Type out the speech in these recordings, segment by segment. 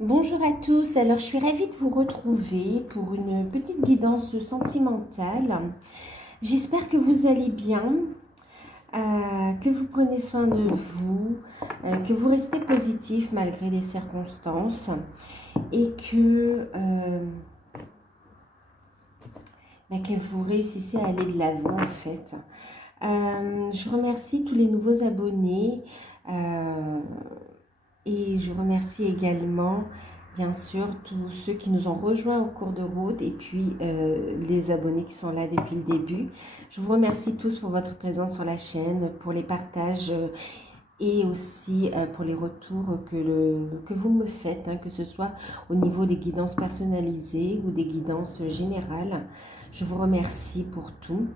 Bonjour à tous, alors je suis ravie de vous retrouver pour une petite guidance sentimentale. J'espère que vous allez bien, que vous prenez soin de vous, que vous restez positif malgré les circonstances et que vous réussissez à aller de l'avant en fait. Je remercie tous les nouveaux abonnés et je remercie également bien sûr tous ceux qui nous ont rejoints au cours de route et puis les abonnés qui sont là depuis le début. Je vous remercie tous pour votre présence sur la chaîne, pour les partages et aussi pour les retours que vous me faites, hein, que ce soit au niveau des guidances personnalisées ou des guidances générales. Je vous remercie pour tout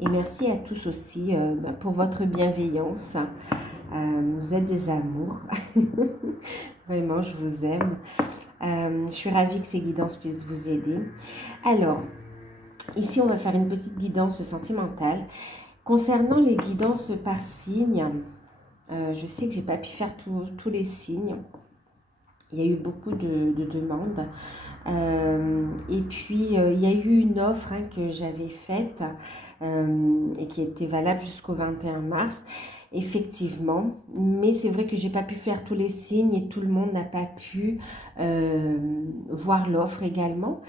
et merci à tous aussi pour votre bienveillance. Vous êtes des amours. Vraiment, je vous aime. Je suis ravie que ces guidances puissent vous aider. Alors, ici, on va faire une petite guidance sentimentale. Concernant les guidances par signe, je sais que j'ai pas pu faire tous les signes. Il y a eu beaucoup de demandes. Et puis, il y a eu une offre que j'avais faite et qui était valable jusqu'au 21 mars. Effectivement, mais c'est vrai que j'ai pas pu faire tous les signes et tout le monde n'a pas pu voir l'offre également.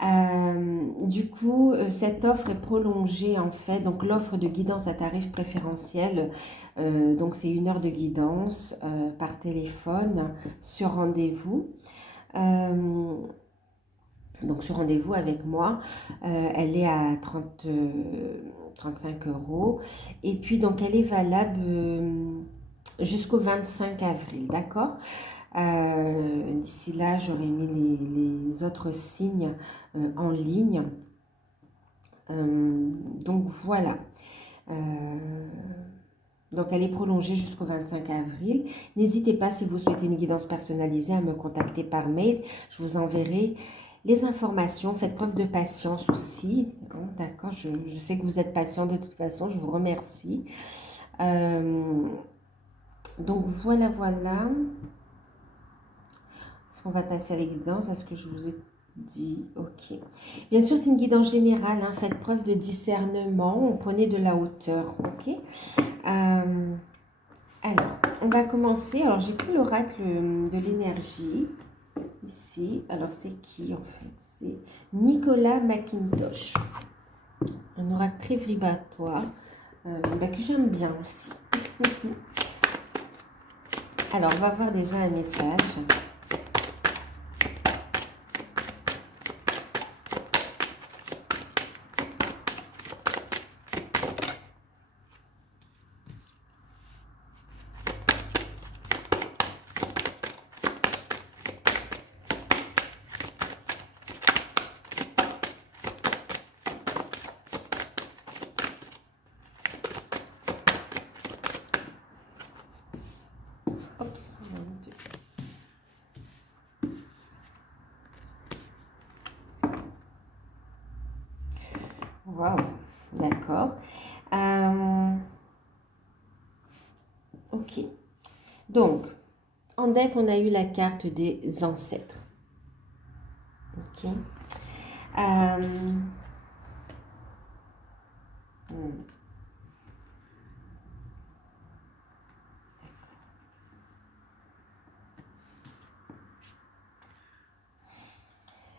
Du coup, cette offre est prolongée en fait. Donc l'offre de guidance à tarif préférentiel, donc c'est 1 heure de guidance par téléphone sur rendez-vous. Donc sur rendez-vous avec moi, elle est à 35 € et puis donc elle est valable jusqu'au 25 avril, d'accord. D'ici là j'aurai mis les autres signes en ligne, donc voilà. Donc elle est prolongée jusqu'au 25 avril. N'hésitez pas, si vous souhaitez une guidance personnalisée, à me contacter par mail. Je vous enverrai les informations. Faites preuve de patience aussi. D'accord, je sais que vous êtes patient de toute façon. Je vous remercie. Donc voilà. Est-ce qu'on va passer à la guidance? Est-ce que je vous ai dit? Ok. Bien sûr, c'est une guidance générale. Faites preuve de discernement. Prenez de la hauteur. Ok. Alors, on va commencer. Alors, j'ai pris l'oracle de l'énergie ici. Alors, c'est qui en fait? C'est Nicolas McIntosh. Un oracle très vibratoire que j'aime bien aussi. Alors, on va voir déjà un message. Waouh, d'accord. Ok. Donc, en deck, on a eu la carte des ancêtres. Ok.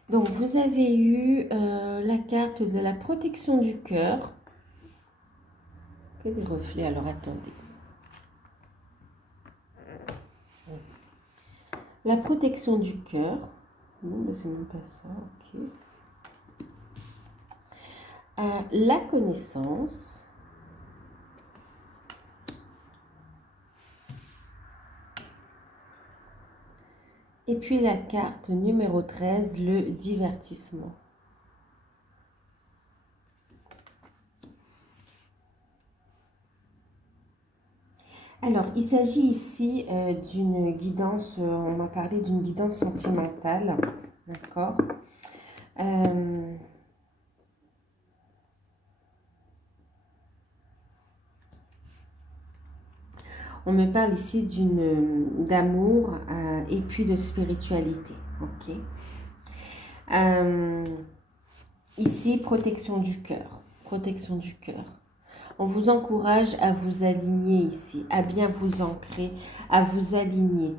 Donc, vous avez eu la carte de la protection du cœur. Il y a des reflets, alors attendez. La protection du cœur. Non, mais c'est même pas ça, ok. La connaissance. Et puis la carte numéro 13, le divertissement. Alors, il s'agit ici d'une guidance, on m'a parlé d'une guidance sentimentale, d'accord. On me parle ici d'amour et puis de spiritualité. Ok. Ici, protection du cœur. Protection du cœur. On vous encourage à vous aligner ici, à bien vous ancrer, à vous aligner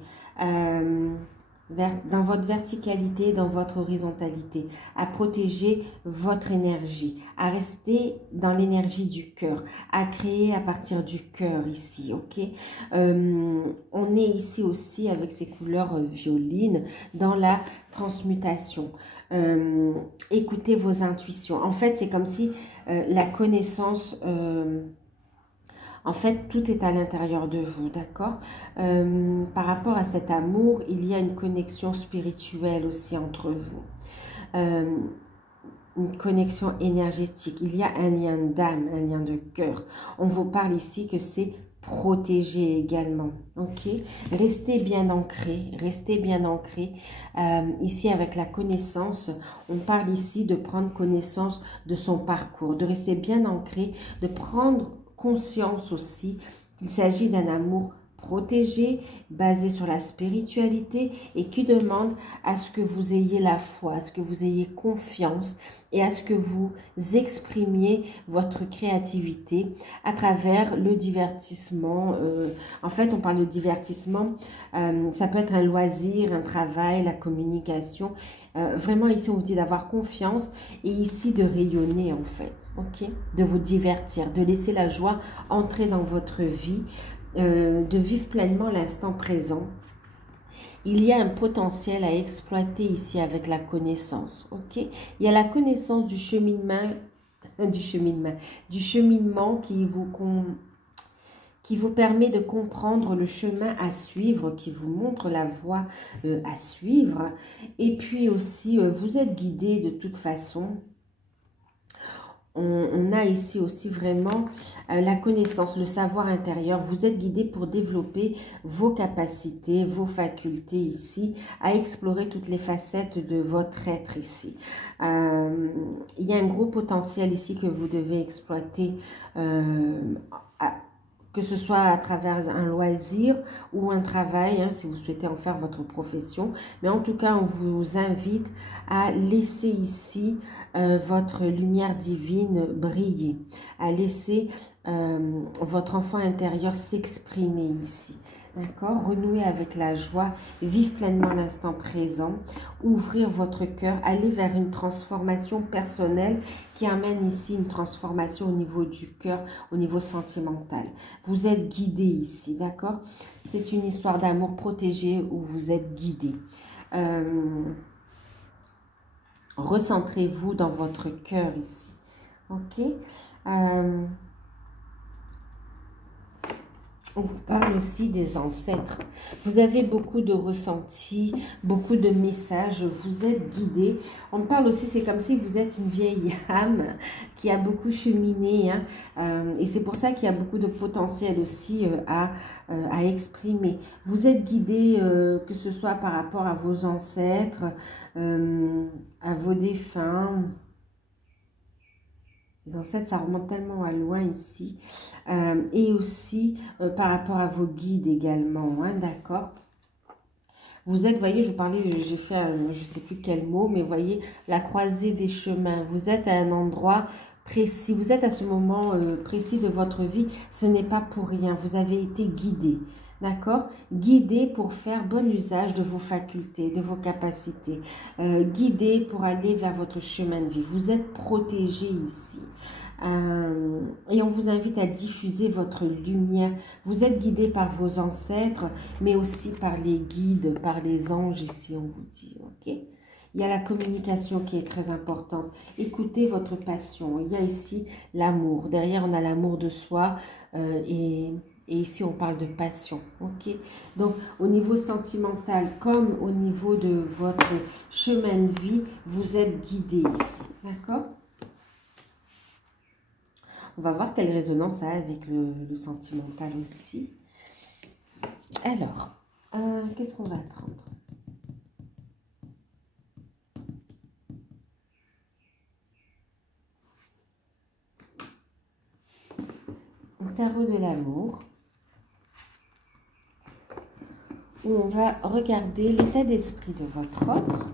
dans votre verticalité, dans votre horizontalité, à protéger votre énergie, à rester dans l'énergie du cœur, à créer à partir du cœur ici, ok. On est ici aussi avec ces couleurs violines dans la transmutation. Écoutez vos intuitions. En fait, c'est comme si la connaissance, en fait, tout est à l'intérieur de vous, d'accord? Par rapport à cet amour, il y a une connexion spirituelle aussi entre vous. Une connexion énergétique. Il y a un lien d'âme, un lien de cœur. On vous parle ici que c'est protégé également, ok? Restez bien ancré, restez bien ancré. Ici, avec la connaissance, on parle ici de prendre connaissance de son parcours, de rester bien ancré, de prendre conscience aussi qu'il s'agit d'un amour protégé, basé sur la spiritualité et qui demande à ce que vous ayez la foi, à ce que vous ayez confiance et à ce que vous exprimiez votre créativité à travers le divertissement. En fait, on parle de divertissement, ça peut être un loisir, un travail, la communication. Vraiment ici, on vous dit d'avoir confiance et ici de rayonner en fait, ok? De vous divertir, de laisser la joie entrer dans votre vie. De vivre pleinement l'instant présent. Il y a un potentiel à exploiter ici avec la connaissance, ok? Il y a la connaissance du cheminement, du cheminement qui vous permet de comprendre le chemin à suivre, qui vous montre la voie à suivre. Et puis aussi, vous êtes guidé de toute façon. On a ici aussi vraiment la connaissance, le savoir intérieur. Vous êtes guidé pour développer vos capacités, vos facultés ici, à explorer toutes les facettes de votre être ici. Il y a un gros potentiel ici que vous devez exploiter, que ce soit à travers un loisir ou un travail, hein, si vous souhaitez en faire votre profession. Mais en tout cas, on vous invite à laisser ici votre lumière divine briller, à laisser votre enfant intérieur s'exprimer ici. D'accord? Renouer avec la joie, vivre pleinement l'instant présent, ouvrir votre cœur, aller vers une transformation personnelle qui amène ici une transformation au niveau du cœur, au niveau sentimental. Vous êtes guidé ici, d'accord? C'est une histoire d'amour protégé où vous êtes guidé. Recentrez-vous dans votre cœur ici, ok? On vous parle aussi des ancêtres. Vous avez beaucoup de ressentis, beaucoup de messages, vous êtes guidé. On parle aussi, c'est comme si vous êtes une vieille âme qui a beaucoup cheminé. Hein, et c'est pour ça qu'il y a beaucoup de potentiel aussi à exprimer. Vous êtes guidé, que ce soit par rapport à vos ancêtres, à vos défunts. Les ancêtres, ça remonte tellement à loin ici. Et aussi par rapport à vos guides également, hein, d'accord? Vous êtes, voyez, je vous parlais, j'ai fait, je ne sais plus quel mot, mais voyez, la croisée des chemins. Vous êtes à un endroit précis, vous êtes à ce moment précis de votre vie. Ce n'est pas pour rien, vous avez été guidé. D'accord? Guidé pour faire bon usage de vos facultés, de vos capacités. Guidé pour aller vers votre chemin de vie. Vous êtes protégé ici. Et on vous invite à diffuser votre lumière. Vous êtes guidé par vos ancêtres, mais aussi par les guides, par les anges ici, on vous dit. Ok? Il y a la communication qui est très importante. Écoutez votre passion. Il y a ici l'amour. Derrière, on a l'amour de soi et ici, on parle de passion, ok? Donc, au niveau sentimental, comme au niveau de votre chemin de vie, vous êtes guidé ici, d'accord? On va voir quelle résonance ça a avec le sentimental aussi. Alors, qu'est-ce qu'on va prendre? Un tarot de l'amour. où on va regarder l'état d'esprit de votre autre.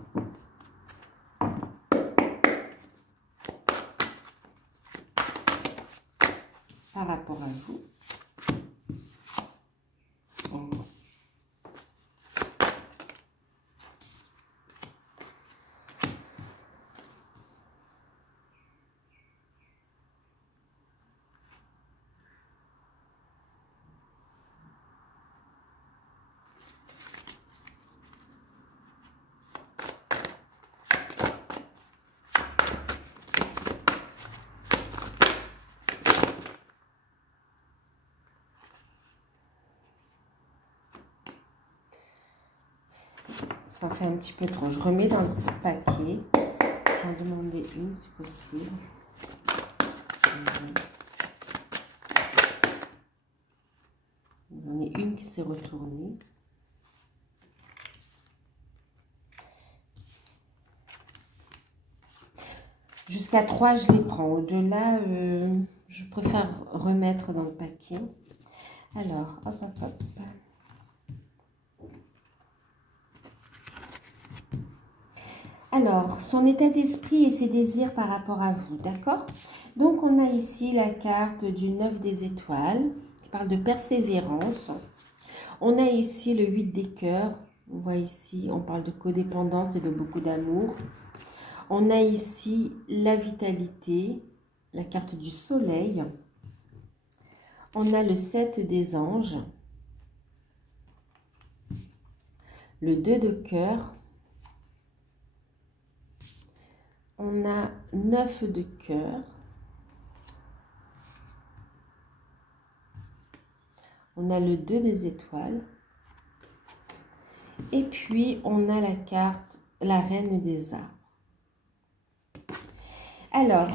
Par rapport à vous. Ça fait un petit peu trop. Je remets dans ce paquet. J'en demandais une si possible. Il y en a une qui s'est retournée. Jusqu'à 3, je les prends. Au-delà, je préfère remettre dans le paquet. Alors, hop, hop, hop. Alors, son état d'esprit et ses désirs par rapport à vous, d'accord? Donc, on a ici la carte du 9 des étoiles, qui parle de persévérance. On a ici le 8 des cœurs. On voit ici, on parle de codépendance et de beaucoup d'amour. On a ici la vitalité, la carte du soleil. On a le 7 des anges. Le 2 de cœur. On a 9 de cœur. On a le 2 des étoiles. Et puis, on a la carte, la reine des arbres. Alors,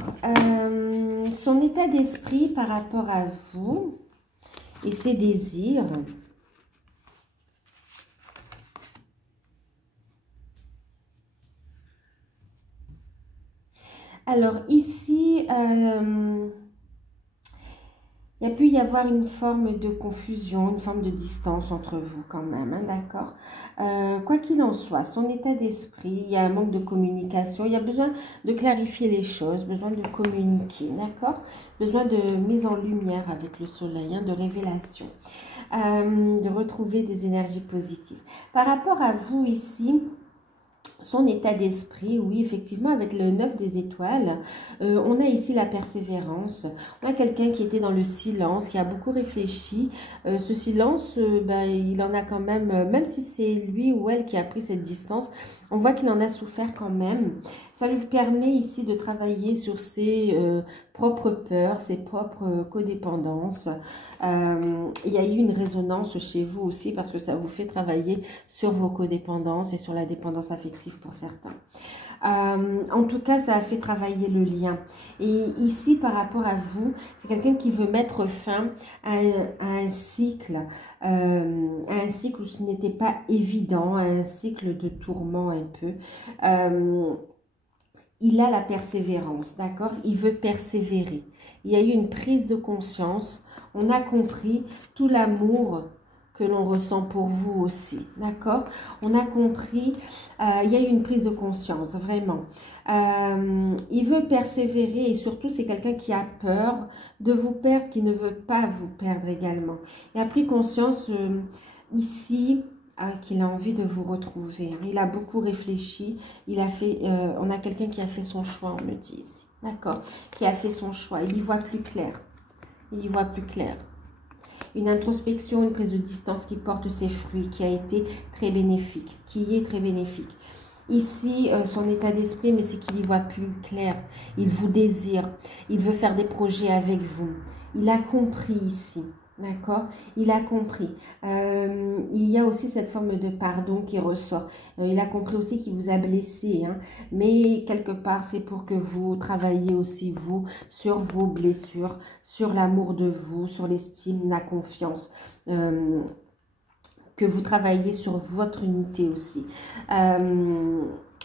son état d'esprit par rapport à vous et ses désirs. Alors, ici, il y a pu y avoir une forme de confusion, une forme de distance entre vous quand même, hein, d'accord? Quoi qu'il en soit, son état d'esprit, il y a un manque de communication, il y a besoin de clarifier les choses, besoin de communiquer, d'accord? Besoin de mise en lumière avec le soleil, hein, de révélation, de retrouver des énergies positives. Par rapport à vous ici, son état d'esprit, oui, effectivement, avec le 9 des étoiles, on a ici la persévérance. On a quelqu'un qui était dans le silence, qui a beaucoup réfléchi. Ce silence, ben, il en a quand même si c'est lui ou elle qui a pris cette distance, on voit qu'il en a souffert quand même. Ça lui permet ici de travailler sur ses propres peurs, ses propres codépendances. Il y a eu une résonance chez vous aussi parce que ça vous fait travailler sur vos codépendances et sur la dépendance affective pour certains. En tout cas, ça a fait travailler le lien. Et ici, par rapport à vous, c'est quelqu'un qui veut mettre fin à un cycle, où ce n'était pas évident, à un cycle de tourment un peu. Il a la persévérance, d'accord? Il veut persévérer. Il y a eu une prise de conscience. On a compris tout l'amour que l'on ressent pour vous aussi, d'accord? On a compris, il y a eu une prise de conscience, vraiment. Il veut persévérer et surtout, c'est quelqu'un qui a peur de vous perdre, qui ne veut pas vous perdre également. Il a pris conscience ici qu'il a envie de vous retrouver. Il a beaucoup réfléchi. Il a fait, on a quelqu'un qui a fait son choix, on me dit ici, d'accord? Qui a fait son choix. Il y voit plus clair. Il y voit plus clair. Une introspection, une prise de distance qui porte ses fruits, qui a été très bénéfique, qui est très bénéfique. Ici, son état d'esprit, mais c'est qu'il y voit plus clair. Il vous désire. Il veut faire des projets avec vous. Il a compris ici. D'accord? Il a compris. Il y a aussi cette forme de pardon qui ressort. Il a compris aussi qu'il vous a blessé. Hein, mais quelque part, c'est pour que vous travailliez aussi, vous, sur vos blessures, sur l'amour de vous, sur l'estime, la confiance. Que vous travaillez sur votre unité aussi.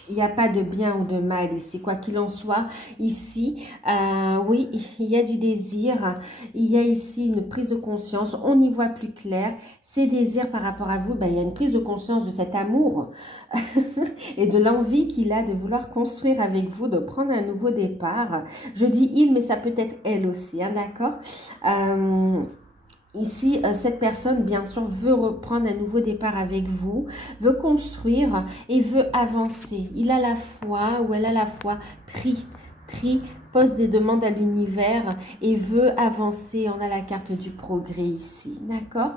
il n'y a pas de bien ou de mal ici, quoi qu'il en soit. Ici, oui, il y a du désir, il y a ici une prise de conscience, on y voit plus clair. Ces désirs par rapport à vous, ben, il y a une prise de conscience de cet amour et de l'envie qu'il a de vouloir construire avec vous, de prendre un nouveau départ. Je dis il, mais ça peut être elle aussi, hein, d'accord? Ici, cette personne, bien sûr, veut reprendre un nouveau départ avec vous, veut construire et veut avancer. Il a la foi ou elle a la foi, prie, pose des demandes à l'univers et veut avancer. On a la carte du progrès ici, d'accord?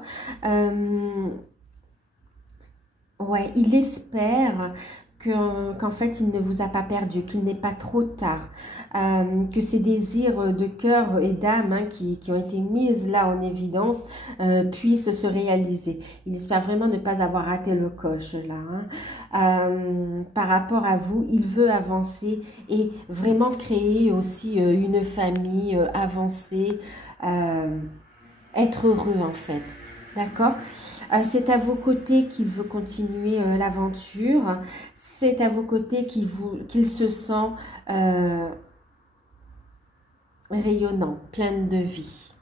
Ouais, il espère qu'en fait, il ne vous a pas perdu, qu'il n'est pas trop tard, que ces désirs de cœur et d'âme, hein, qui ont été mises là en évidence puissent se réaliser. Il espère vraiment ne pas avoir raté le coche là. Hein. Par rapport à vous, il veut avancer et vraiment créer aussi une famille, avancer, être heureux en fait. D'accord? C'est à vos côtés qu'il veut continuer l'aventure. C'est à vos côtés qu'il se sent rayonnant, plein de vie.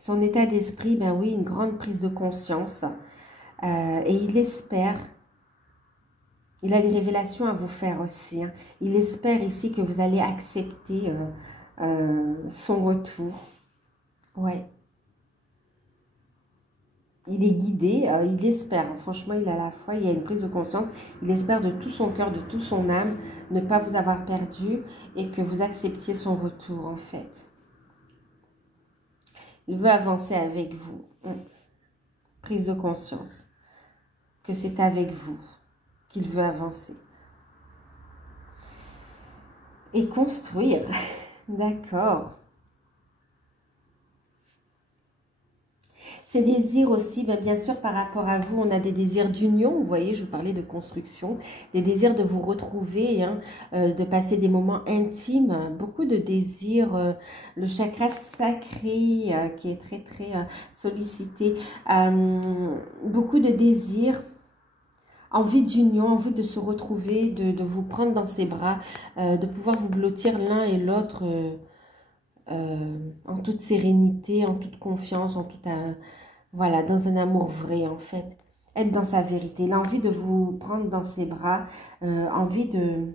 Son état d'esprit, ben oui, une grande prise de conscience. Et il espère, il a des révélations à vous faire aussi. Hein. Il espère ici que vous allez accepter son retour. Ouais. Il est guidé, il espère, franchement il a la foi, il y a une prise de conscience, il espère de tout son cœur, de toute son âme, ne pas vous avoir perdu et que vous acceptiez son retour en fait. Il veut avancer avec vous, prise de conscience, que c'est avec vous qu'il veut avancer. Et construire, d'accord. Ces désirs aussi, bien sûr, par rapport à vous, on a des désirs d'union. Vous voyez, je vous parlais de construction, des désirs de vous retrouver, hein, de passer des moments intimes, beaucoup de désirs. Le chakra sacré qui est très, très sollicité. Beaucoup de désirs, envie d'union, envie de se retrouver, de vous prendre dans ses bras, de pouvoir vous blottir l'un et l'autre en toute sérénité, en toute confiance, en toute... voilà, dans un amour vrai en fait. Être dans sa vérité. Il a envie de vous prendre dans ses bras. Envie de...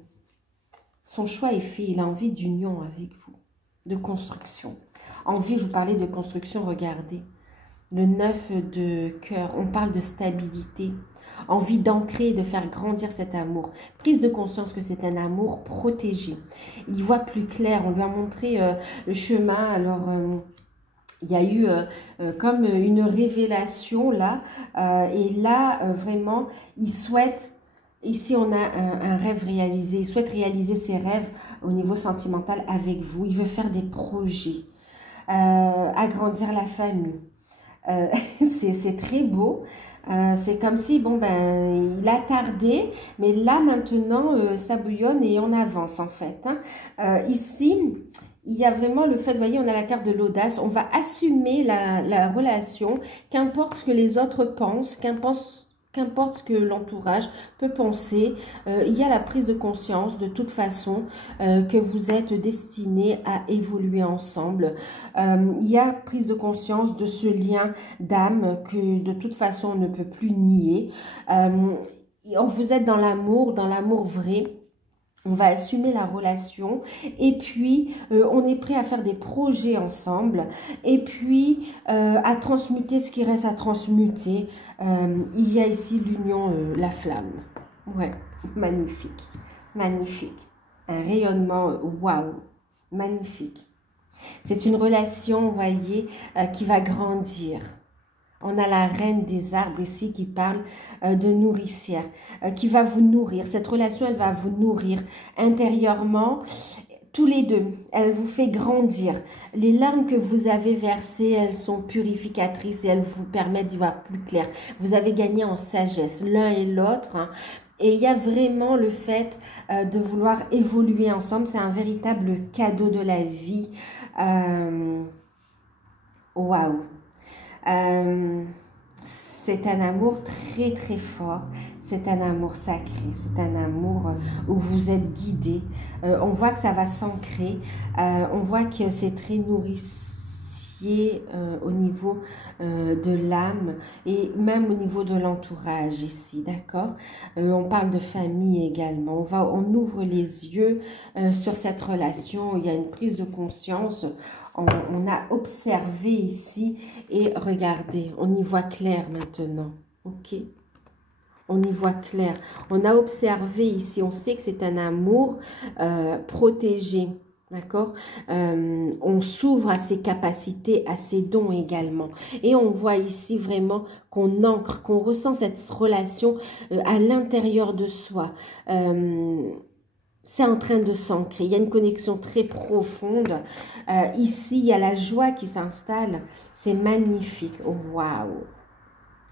Son choix est fait. Il a envie d'union avec vous. De construction. Envie, je vous parlais de construction, regardez. Le 9 de cœur. On parle de stabilité. Envie d'ancrer et de faire grandir cet amour. Prise de conscience que c'est un amour protégé. Il voit plus clair. On lui a montré le chemin. Alors... il y a eu comme une révélation là, et là vraiment il souhaite, ici on a un rêve réalisé, il souhaite réaliser ses rêves au niveau sentimental avec vous, il veut faire des projets, agrandir la famille, c'est très beau. C'est comme si, bon ben, il a tardé, mais là maintenant, ça bouillonne et on avance en fait. Hein. Ici, il y a vraiment le fait, vous voyez, on a la carte de l'audace, on va assumer la relation, qu'importe ce que les autres pensent, qu'importe ce que l'entourage peut penser, il y a la prise de conscience de toute façon que vous êtes destinés à évoluer ensemble. Il y a prise de conscience de ce lien d'âme que de toute façon on ne peut plus nier. Vous êtes dans l'amour vrai. On va assumer la relation et puis on est prêt à faire des projets ensemble et puis à transmuter ce qui reste à transmuter. Il y a ici l'union, la flamme. Ouais, magnifique, magnifique. Un rayonnement, waouh, magnifique. C'est une relation, vous voyez, qui va grandir. On a la reine des arbres ici qui parle de nourricière, qui va vous nourrir. Cette relation, elle va vous nourrir intérieurement, tous les deux. Elle vous fait grandir. Les larmes que vous avez versées, elles sont purificatrices et elles vous permettent d'y voir plus clair. Vous avez gagné en sagesse, l'un et l'autre. Hein. Et il y a vraiment le fait de vouloir évoluer ensemble. C'est un véritable cadeau de la vie. Waouh! C'est un amour très très fort. C'est un amour sacré. C'est un amour où vous êtes guidé. On voit que ça va s'ancrer. On voit que c'est très nourricier au niveau de l'âme et même au niveau de l'entourage ici, d'accord? On parle de famille également. On ouvre les yeux sur cette relation. Il y a une prise de conscience. On a observé ici et regardez, on y voit clair maintenant, ok? On y voit clair. On a observé ici, on sait que c'est un amour protégé, d'accord? On s'ouvre à ses capacités, à ses dons également. Et on voit ici vraiment qu'on ancre, qu'on ressent cette relation à l'intérieur de soi. C'est en train de s'ancrer. Il y a une connexion très profonde. Ici, il y a la joie qui s'installe. C'est magnifique. Oh, waouh!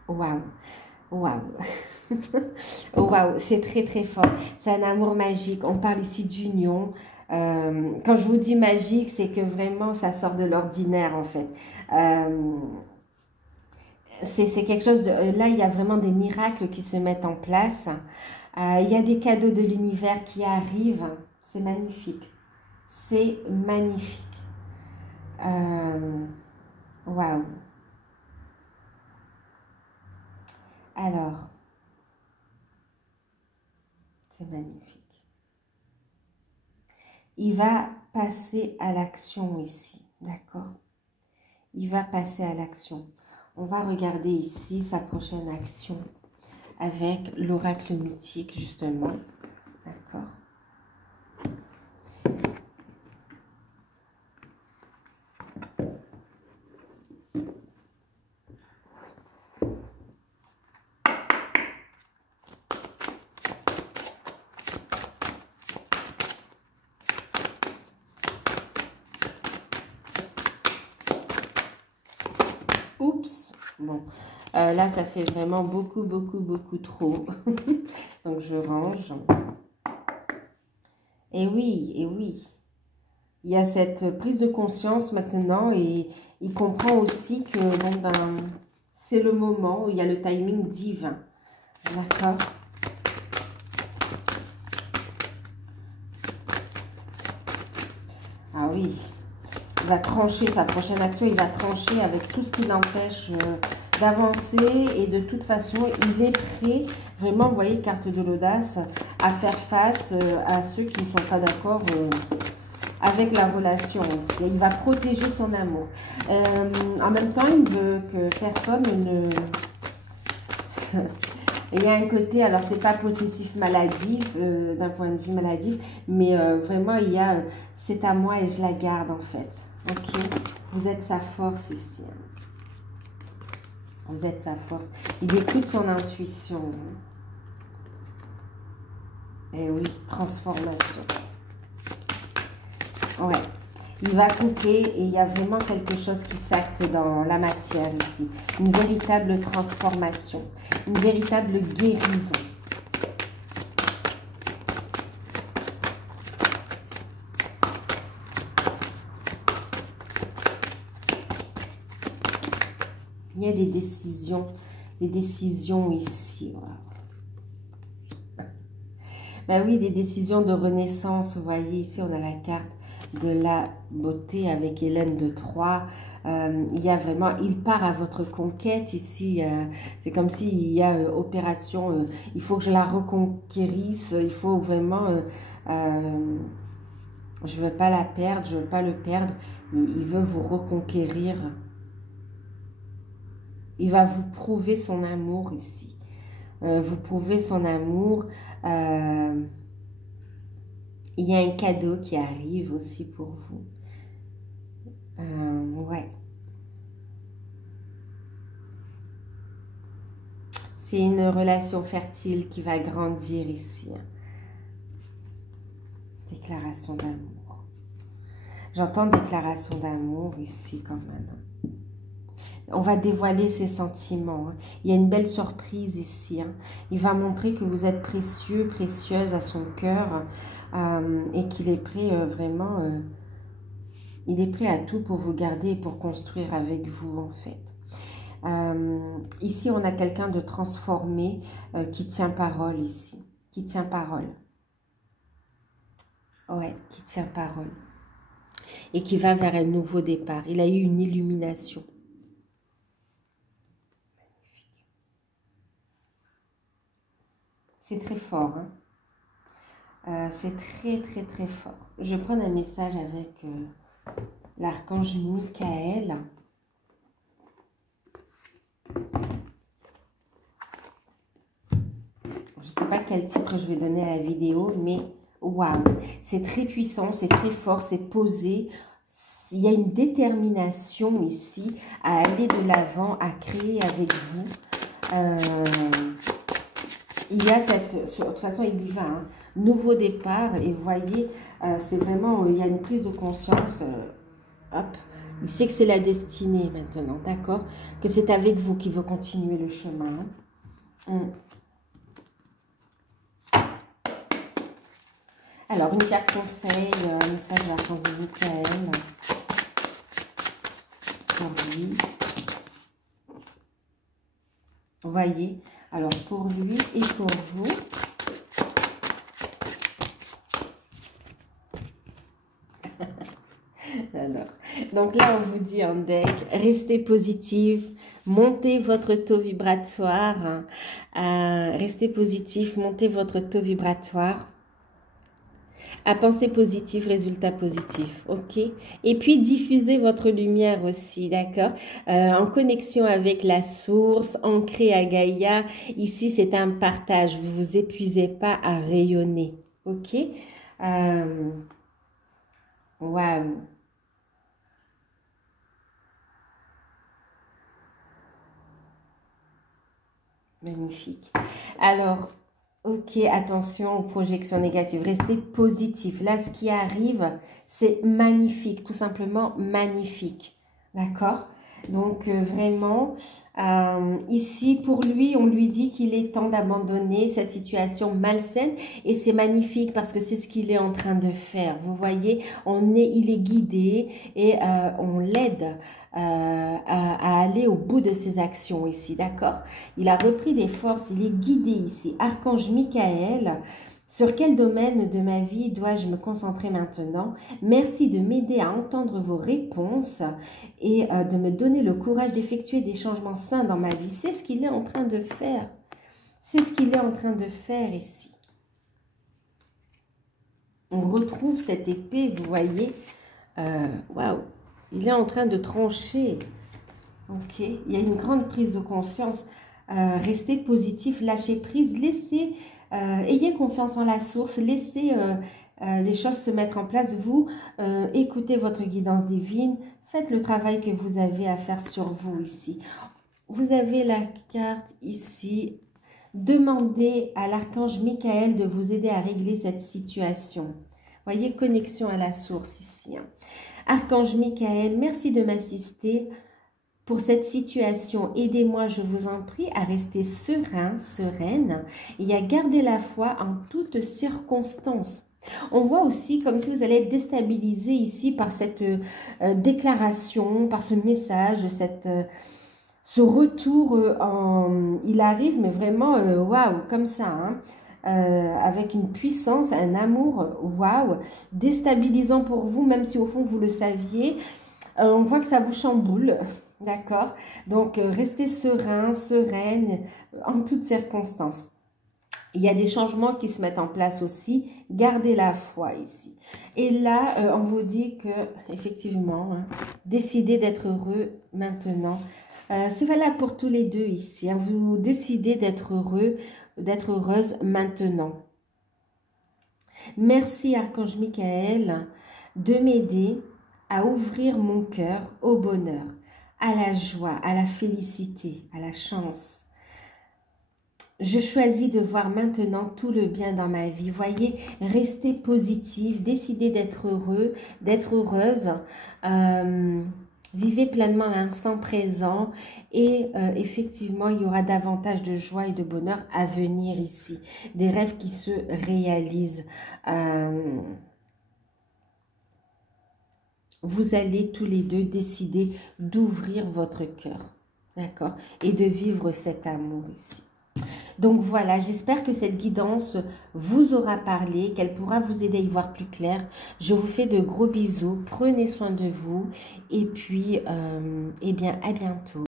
Waouh! Waouh! Waouh! C'est très, très fort. C'est un amour magique. On parle ici d'union. Quand je vous dis magique, c'est que vraiment, ça sort de l'ordinaire, en fait. C'est quelque chose de... Là, il y a vraiment des miracles qui se mettent en place. Il y a des cadeaux de l'univers qui arrivent. C'est magnifique. C'est magnifique. Waouh. Alors, c'est magnifique. Il va passer à l'action ici. D'accord? Il va passer à l'action. On va regarder ici sa prochaine action avec l'oracle mythique, justement. D'accord? Oups! Bon, là, ça fait vraiment beaucoup trop. Donc, je range. Et oui, et oui. Il y a cette prise de conscience maintenant et il comprend aussi que bon, ben, c'est le moment où il y a le timing divin. D'accord? Ah oui. Il va trancher sa prochaine action. Il va trancher avec tout ce qui l'empêche d'avancer. Et de toute façon, il est prêt, vraiment, vous voyez, carte de l'audace, à faire face à ceux qui ne sont pas d'accord avec la relation. Il va protéger son amour. En même temps, il veut que personne ne... Il y a un côté, alors c'est pas possessif maladif, d'un point de vue maladif, mais vraiment il y a, c'est à moi et je la garde en fait. Ok, vous êtes sa force ici. Vous êtes sa force. Il écoute son intuition. Et oui, transformation. Ouais. Il va couper et il y a vraiment quelque chose qui s'acte dans la matière ici. Une véritable transformation. Une véritable guérison. Il y a des décisions ici. Voilà. Ben oui, des décisions de renaissance. Vous voyez, ici, on a la carte de la beauté avec Hélène de Troyes. Il y a vraiment, il part à votre conquête ici. C'est comme s'il y a opération, il faut que je la reconquérisse. Il faut vraiment, je ne veux pas la perdre, je ne veux pas le perdre. Il veut vous reconquérir. Il va vous prouver son amour ici. Vous prouvez son amour. Il y a un cadeau qui arrive aussi pour vous. Ouais. C'est une relation fertile qui va grandir ici. Déclaration d'amour. J'entends déclaration d'amour ici quand même. On va dévoiler ses sentiments. Il y a une belle surprise ici. Il va montrer que vous êtes précieux, précieuse à son cœur et qu'il est prêt vraiment, il est prêt à tout pour vous garder et pour construire avec vous en fait. Ici, on a quelqu'un de transformé qui tient parole ici. Qui tient parole. Ouais, qui tient parole. Et qui va vers un nouveau départ. Il a eu une illumination. C'est très fort, hein? C'est très, très, très fort. Je vais prendre un message avec l'archange Michael. Je ne sais pas quel titre je vais donner à la vidéo, mais waouh, c'est très puissant, c'est très fort, c'est posé. Il y a une détermination ici à aller de l'avant, à créer avec vous. Il y a cette, de toute façon il y va, hein, nouveau départ, et vous voyez, c'est vraiment, il y a une prise de conscience, hop, il sait que c'est la destinée maintenant, d'accord, que c'est avec vous qu'il veut continuer le chemin. Alors, une carte conseil, un message de l'archange Michael, pour lui. Vous voyez, alors pour lui et pour vous. Alors, donc là, on vous dit en deck, restez positif, montez votre taux vibratoire, restez positif, montez votre taux vibratoire. À penser positif, résultat positif, ok? Et puis, diffusez votre lumière aussi, d'accord? En connexion avec la source, ancrée à Gaïa. Ici, c'est un partage. Vous ne vous épuisez pas à rayonner, ok? Waouh! Magnifique. Alors, ok, attention aux projections négatives. Restez positif. Là, ce qui arrive, c'est magnifique. Tout simplement magnifique. D'accord? Donc, vraiment, ici, pour lui, on lui dit qu'il est temps d'abandonner cette situation malsaine. Et c'est magnifique parce que c'est ce qu'il est en train de faire. Vous voyez, il est guidé et on l'aide à aller au bout de ses actions ici. D'accord? Il a repris des forces, il est guidé ici. Archange Michael, sur quel domaine de ma vie dois-je me concentrer maintenant? Merci de m'aider à entendre vos réponses et de me donner le courage d'effectuer des changements sains dans ma vie. C'est ce qu'il est en train de faire. C'est ce qu'il est en train de faire ici. On retrouve cette épée, vous voyez. Waouh, il est en train de trancher. Ok, il y a une grande prise de conscience. Restez positif, lâchez prise, laissez, ayez confiance en la source, laissez les choses se mettre en place. Vous, écoutez votre guidance divine, faites le travail que vous avez à faire sur vous ici. Vous avez la carte ici. Demandez à l'archange Michael de vous aider à régler cette situation. Voyez, connexion à la source ici. Archange Michael, merci de m'assister pour cette situation. Aidez-moi, je vous en prie, à rester serein, sereine et à garder la foi en toutes circonstances. On voit aussi comme si vous allez être déstabilisé ici par cette déclaration, par ce message, ce retour. Il arrive, mais vraiment, waouh, comme ça, hein. Avec une puissance, un amour, waouh, déstabilisant pour vous, même si au fond vous le saviez. On voit que ça vous chamboule, d'accord? Donc, restez serein, sereine, en toutes circonstances. Il y a des changements qui se mettent en place aussi. Gardez la foi ici. Et là, on vous dit que, effectivement, hein, décidez d'être heureux maintenant. C'est valable pour tous les deux ici. Hein. Vous décidez d'être heureux, d'être heureuse maintenant. Merci Archange Michael de m'aider à ouvrir mon cœur au bonheur, à la joie, à la félicité, à la chance. Je choisis de voir maintenant tout le bien dans ma vie. Voyez, restez positif, décidez d'être heureux, d'être heureuse. Vivez pleinement l'instant présent et effectivement, il y aura davantage de joie et de bonheur à venir ici. Des rêves qui se réalisent. Vous allez tous les deux décider d'ouvrir votre cœur. d'accord? Et de vivre cet amour ici. Donc voilà, j'espère que cette guidance vous aura parlé, qu'elle pourra vous aider à y voir plus clair. Je vous fais de gros bisous, prenez soin de vous et puis, eh bien, à bientôt.